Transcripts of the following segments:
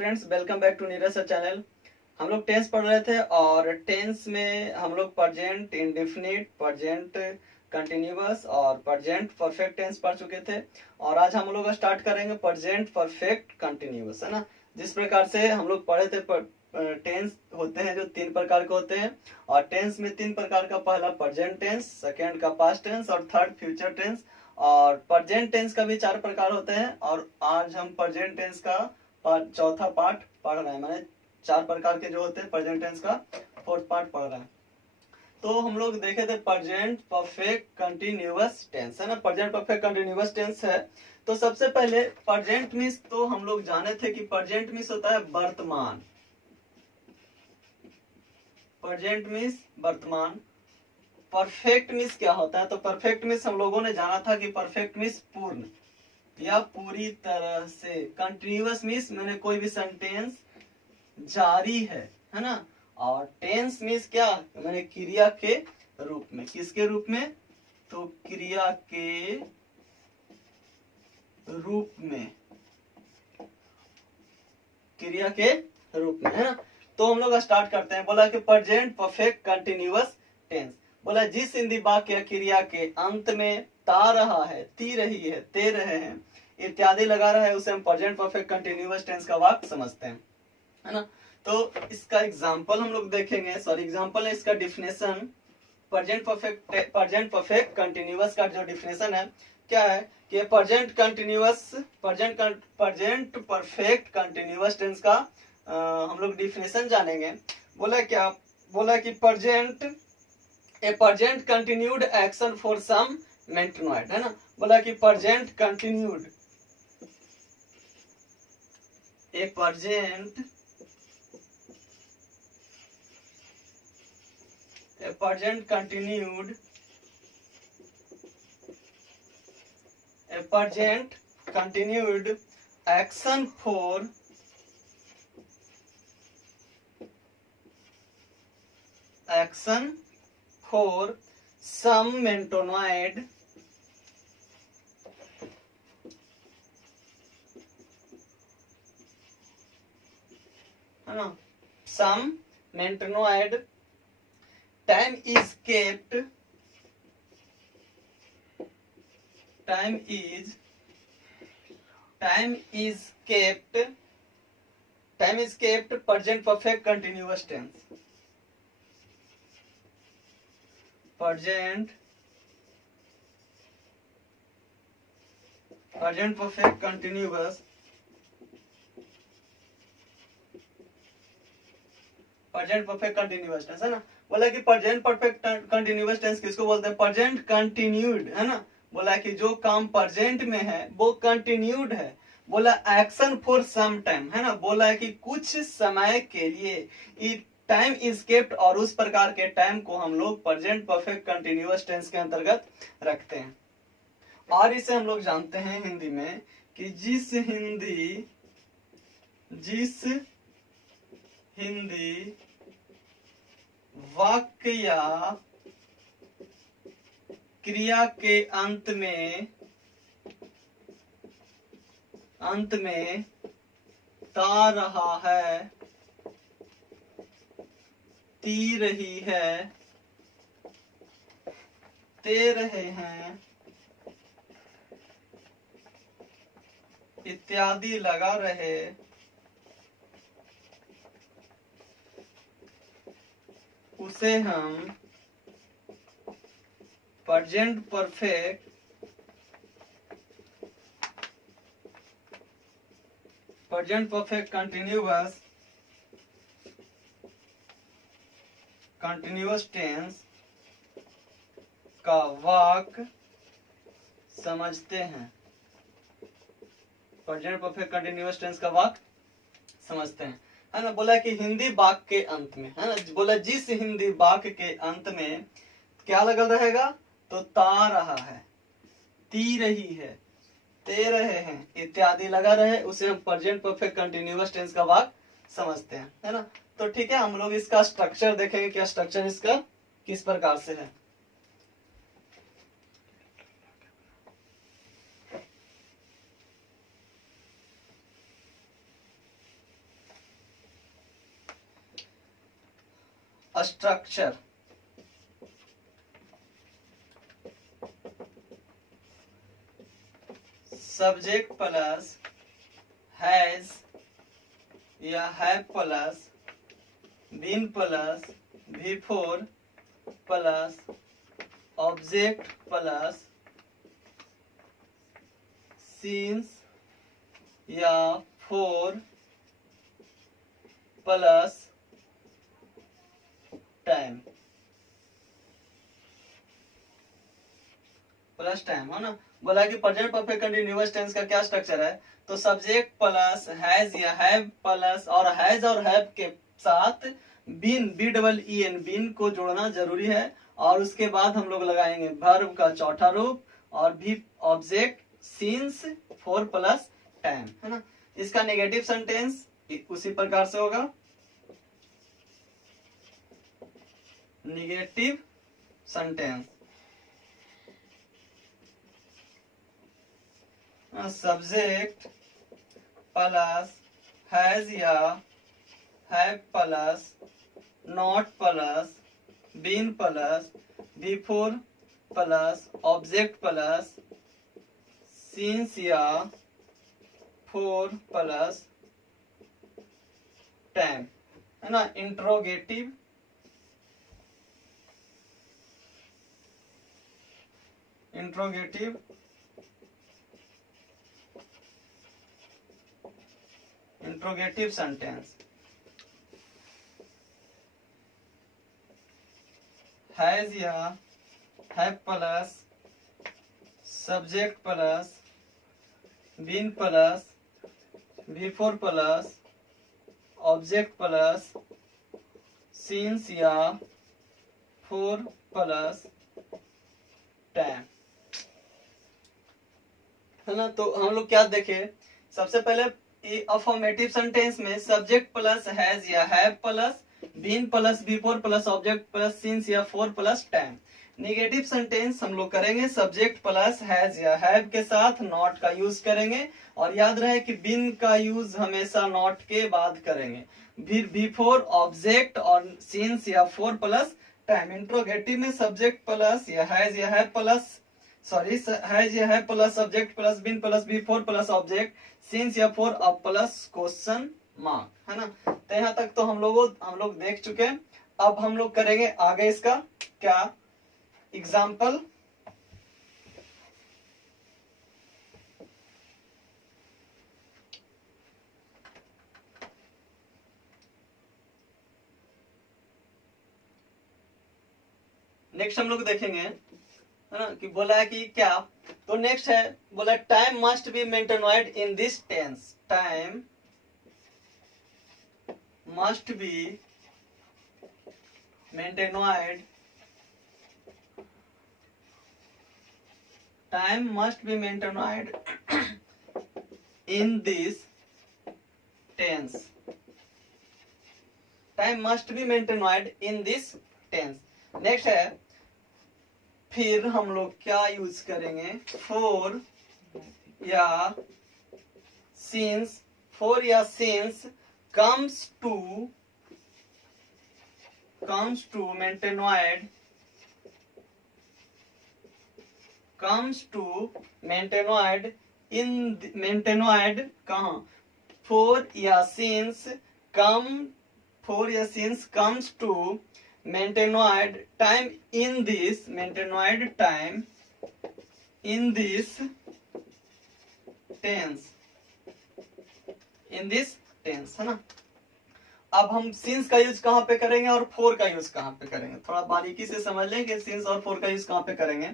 Friends, welcome back to Neeraj sir channel. हम लोग tense पढ़ रहे थे और टेंस में हम लोग प्रेजेंट इंडेफिनिट, प्रेजेंट कंटिन्यूअस और प्रेजेंट परफेक्ट टेंस पढ़ चुके थे। और आज हम लोग स्टार्ट करेंगे प्रेजेंट परफेक्ट कंटिन्यूअस, है ना। जिस प्रकार से हम लोग पढ़े थे, टेंस होते हैं जो तीन प्रकार के होते हैं। और टेंस में तीन प्रकार का, पहला प्रेजेंट टेंस, सेकेंड का पास्ट टेंस और थर्ड फ्यूचर टेंस। और प्रेजेंट टेंस का भी चार प्रकार होते हैं और आज हम प्रेजेंट टेंस का चौथा पार्ट पढ़ रहे हैं। मैंने चार प्रकार के जो होते हैं प्रेजेंट टेंस का फोर्थ पार्ट पढ़ रहे हैं। तो हम लोग देखे थे प्रेजेंट परफेक्ट कंटिन्यूअस टेंस, है ना। प्रेजेंट परफेक्ट कंटिन्यूअस टेंस है। तो सबसे पहले प्रेजेंट मीन्स तो हम लोग जाने थे कि प्रेजेंट मीन्स होता है वर्तमान। प्रेजेंट मीन्स वर्तमान। परफेक्ट मीन्स क्या होता है? तो परफेक्ट मीन्स हम लोगों ने जाना था कि परफेक्ट मीन्स पूर्ण या पूरी तरह से। कंटिन्यूअस मीन्स मैंने कोई भी सेंटेंस जारी है ना। और टेंस मीन्स क्या? मैंने क्रिया के रूप में। किसके रूप में? तो क्रिया के रूप में, क्रिया के रूप में, है ना। तो हम लोग स्टार्ट करते हैं। बोला कि प्रेजेंट परफेक्ट कंटिन्यूअस टेंस, बोला जिस हिंदी वाक्य या क्रिया के अंत में ता रहा है, ती रही है, ते रहे हैं इत्यादि लगा रहा है, उसे हम प्रेजेंट परफेक्ट कंटिन्यूअस टेंस का वाक्य समझते हैं, है ना। तो इसका एग्जांपल हम लोग देखेंगे, सॉरी एग्जांपल है इसका डिफिनेशन। प्रेजेंट परफेक्ट कंटिन्यूअस का जो डिफिनेशन है क्या है कि प्रेजेंट परफेक्ट कंटिन्यूअस टेंस का हम लोग डिफिनेशन जानेंगे। बोला क्या? बोला कि present continued action for some mentioned, है ना। बोला कि present continued, present continued action for some mentioned, है ना। some mentioned time is kept present perfect continuous tense, present perfect continuous tense, है ना। बोला कि प्रेजेंट परफेक्ट कंटिन्यूअस टेंस किसको बोलते हैं? प्रेजेंट कंटिन्यूड, है ना। बोला कि जो काम प्रेजेंट में है वो कंटिन्यूड है। बोला एक्शन फॉर सम टाइम, है ना। बोला कि कुछ समय के लिए, टाइम इज केप्ट, और उस प्रकार के टाइम को हम लोग प्रेजेंट परफेक्ट कंटिन्यूअस टेंस के अंतर्गत रखते हैं। और इसे हम लोग जानते हैं हिंदी में कि जिस हिंदी वाक्य या क्रिया के अंत में ता रहा है, ती रही है, ते रहे हैं इत्यादि लगा रहे, उसे हम प्रेजेंट परफेक्ट कंटिन्यूअस टेंस का वाक्य समझते हैं। प्रेजेंट परफेक्ट कंटिन्यूअस टेंस का वाक्य समझते हैं, है ना। बोला कि हिंदी वाक्य के अंत में, है ना। बोला जिस हिंदी वाक्य के अंत में क्या लगा रहेगा? तो ता रहा है, ती रही है, ते रहे हैं इत्यादि लगा रहे, उसे हम प्रेजेंट परफेक्ट कंटिन्यूअस टेंस का वाक्य समझते हैं, है ना। तो ठीक है, हम लोग इसका स्ट्रक्चर देखेंगे, क्या स्ट्रक्चर इसका किस प्रकार से है। स्ट्रक्चर, सब्जेक्ट प्लस हैज या have plus been plus before plus object plus since या for plus time, plus time है ना। बोला कि प्रेजेंट परफेक्ट कंटीन्यूअस टेंस का क्या स्ट्रक्चर है, तो सब्जेक्ट प्लस हैज या हैव प्लस और हैज और हैव के साथ been, B double E N, been को जोड़ना जरूरी है, और उसके बाद हम लोग लगाएंगे वर्ब का चौथा रूप और भी object since for plus time, है ना। इसका नेगेटिव सेंटेंस उसी प्रकार से होगा, negative sentence subject plus has या have plus not plus been plus before plus object plus since या फोर प्लस टाइम, है ना। इंट्रोगेटिव इंट्रोगेटिव सेंटेंस हैज या have plus subject plus been plus before plus object plus since या for plus time, है ना। तो हम लोग क्या देखे, सबसे पहले अफर्मेटिव सेंटेंस में सब्जेक्ट प्लस हैज या have plus been plus before plus object plus since या for plus time. Negative sentence हम लोग करेंगे सब्जेक्ट प्लस हैज या हैव के साथ नॉट का यूज करेंगे, और याद रहे कि बीन का यूज हमेशा नॉट के बाद करेंगे, फिर बिफोर ऑब्जेक्ट और सिंस या फोर प्लस टाइम। इंट्रोगेटिव में सब्जेक्ट प्लस या हैज या हैव प्लस हैज या have plus subject plus been plus before plus object since या फोर प्लस क्वेश्चन मार्क, है ना। तो यहाँ तक तो हम लोग देख चुके हैं। अब हम लोग करेंगे आगे इसका क्या एग्जाम्पल। नेक्स्ट हम लोग देखेंगे, है ना, कि बोला है कि क्या, तो नेक्स्ट है बोला time must be maintained in this tense, time must be maintained, time must be maintained in this tense, time must be maintained in this tense. Next है, फिर हम लोग क्या यूज करेंगे, फोर या सिंस, फोर या since comes to maintained, in maintained कहाँ, for या since comes to maintained time in this, maintained time in this tense, है ना। अब हम सिंस का यूज कहाँ पे करेंगे और फोर का यूज कहाँ पे करेंगे, थोड़ा बारीकी से समझ लें कि सिंस और फोर का यूज कहाँ पे करेंगे।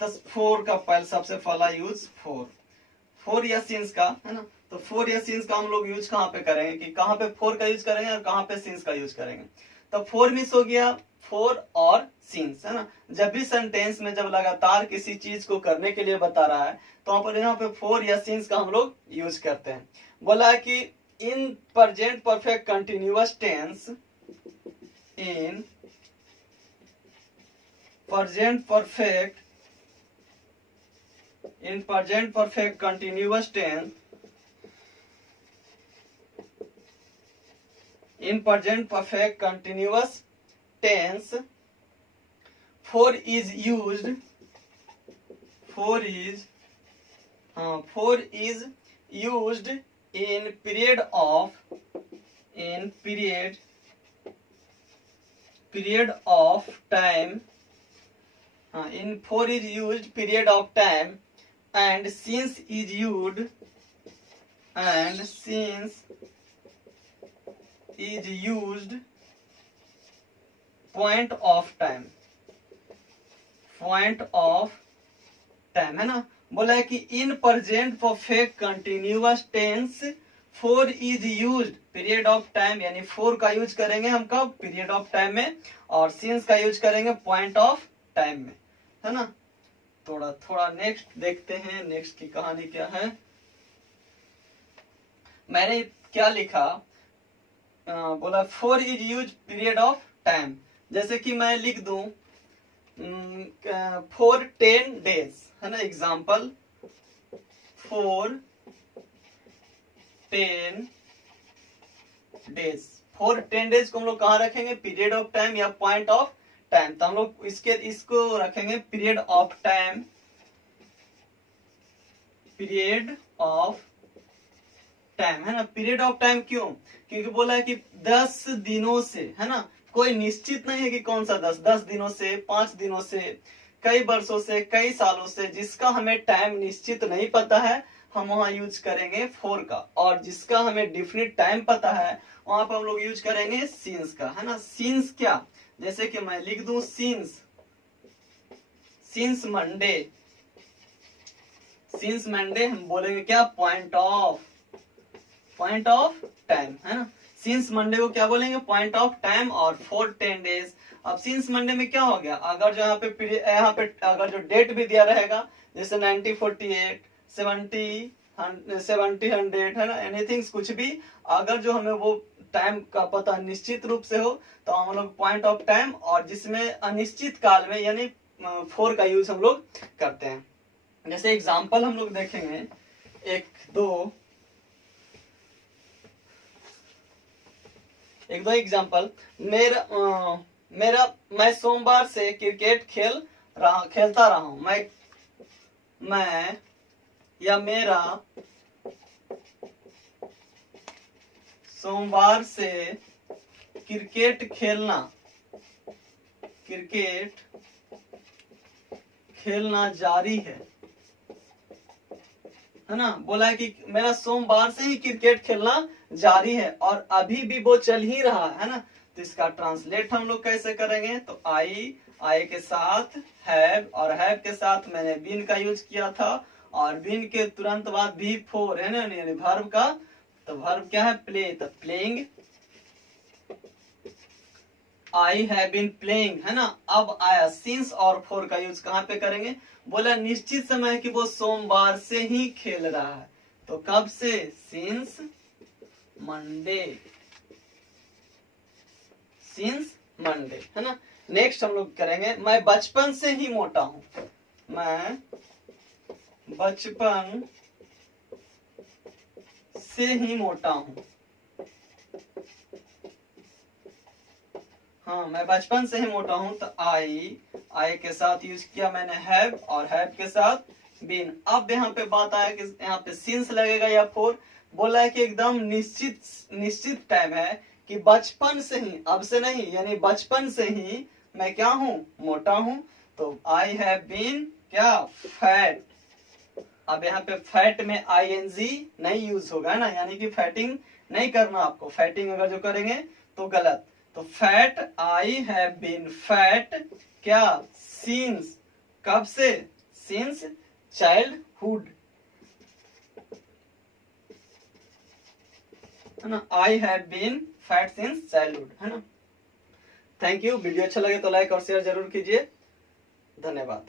तो फोर का पहले सबसे पहला यूज फोर या सिंस का, है ना। तो फोर या सिंस का हम लोग यूज कहाँ पे करेंगे, कि कहाँ पे फोर का यूज करेंगे और कहाँ पे सिंस का यूज करेंगे। तो फोर मिस हो गया, फोर और सिंस, है ना। जब भी सेंटेंस में जब लगातार किसी चीज को करने के लिए बता रहा है तो यहाँ पे फोर या सिंस का हम लोग यूज करते हैं। बोला है कि in present perfect continuous tense, in present perfect continuous tense, in present perfect continuous tense for is used, for is used in period of, in period of time, in 4 is used period of time, and since is used, and since is used point of time, point of time है ना। बोला है कि in present perfect continuous tense for is used period of time, यानी four का use करेंगे हम कब, पीरियड ऑफ टाइम में, और सिंस का यूज करेंगे पॉइंट ऑफ टाइम में, है ना। थोड़ा नेक्स्ट देखते हैं, नेक्स्ट की कहानी क्या है। मैंने क्या लिखा, बोला four is use period of time, जैसे कि मैं लिख दूं फॉर 10 डेज, है ना। Example, for 10 days, for 10 days को हम लोग कहाँ रखेंगे, पीरियड ऑफ टाइम या पॉइंट ऑफ टाइम, तो हम लोग इसको रखेंगे period of time, period of time, है ना। पीरियड ऑफ टाइम क्यों, क्योंकि बोला है कि 10 दिनों से, है ना, कोई निश्चित नहीं है कि कौन सा 10 दिनों से, 5 दिनों से, कई वर्षों से, कई सालों से, जिसका हमें टाइम निश्चित नहीं पता है हम वहां यूज करेंगे फोर का, और जिसका हमें डिफिनिट टाइम पता है वहां पर हम लोग यूज करेंगे सिंस का, है ना। सिंस क्या, जैसे कि मैं लिख दूं सिंस मंडे, सिंस मंडे हम बोलेंगे क्या, पॉइंट ऑफ टाइम, है ना। सिंस मंडे को क्या बोलेंगे, पॉइंट ऑफ टाइम, और फॉर 10 डेज। अब सिंस मंडे में क्या हो गया, अगर जो यहाँ पे अगर जो डेट भी दिया रहेगा, जैसे 1948, 70, 100, है ना, एनीथिंग, कुछ भी, अगर जो हमें वो टाइम का पता निश्चित रूप से हो तो हम लोग पॉइंट ऑफ टाइम, और जिसमें अनिश्चित काल में यानी फोर का यूज हम लोग करते हैं। जैसे एग्जांपल हम लोग देखेंगे, एक दो एग्जांपल। मैं सोमवार से क्रिकेट खेलता रहा हूं, मैं या मेरा सोमवार से क्रिकेट खेलना जारी है ना। बोला है कि मेरा सोमवार से ही क्रिकेट खेलना जारी है, और अभी भी वो चल ही रहा है ना। तो इसका ट्रांसलेट हम लोग कैसे करेंगे, तो आई के साथ हैव, और हैव के साथ मैंने बीन का यूज किया था, और बीन के तुरंत बाद भी फोर, है ना, यानी वर्ब का, तो वर्ब क्या है, प्ले, तो playing, I have been playing, है ना। अब आया सिंस और फोर का यूज कहाँ पे करेंगे, बोला निश्चित समय कि वो सोमवार से ही खेल रहा है, तो कब से, सिंस मंडे, है ना। नेक्स्ट हम लोग करेंगे, मैं बचपन से ही मोटा हूं, मैं बचपन से ही मोटा हूं, हाँ, मैं बचपन से ही मोटा हूं, तो आई के साथ यूज किया मैंने हैव, और हैव के साथ बीन। अब यहाँ पे बात आया कि यहाँ पे सिंस लगेगा या फोर। बोला है कि एकदम निश्चित टाइम है कि बचपन से ही, अब से नहीं, यानी बचपन से ही मैं क्या हूं, मोटा हूं, तो आई हैव बीन क्या, फैट। अब यहाँ पे फैट में ING नहीं यूज होगा ना, यानी कि फैटिंग नहीं करना आपको, फैटिंग अगर जो करेंगे तो गलत। तो fat, I have been fat क्या, सिंस, कब से, सिंस चाइल्डहुड, है ना। I have been fat since childhood, है ना। Thank you. वीडियो अच्छा लगे तो लाइक और शेयर जरूर कीजिए। धन्यवाद।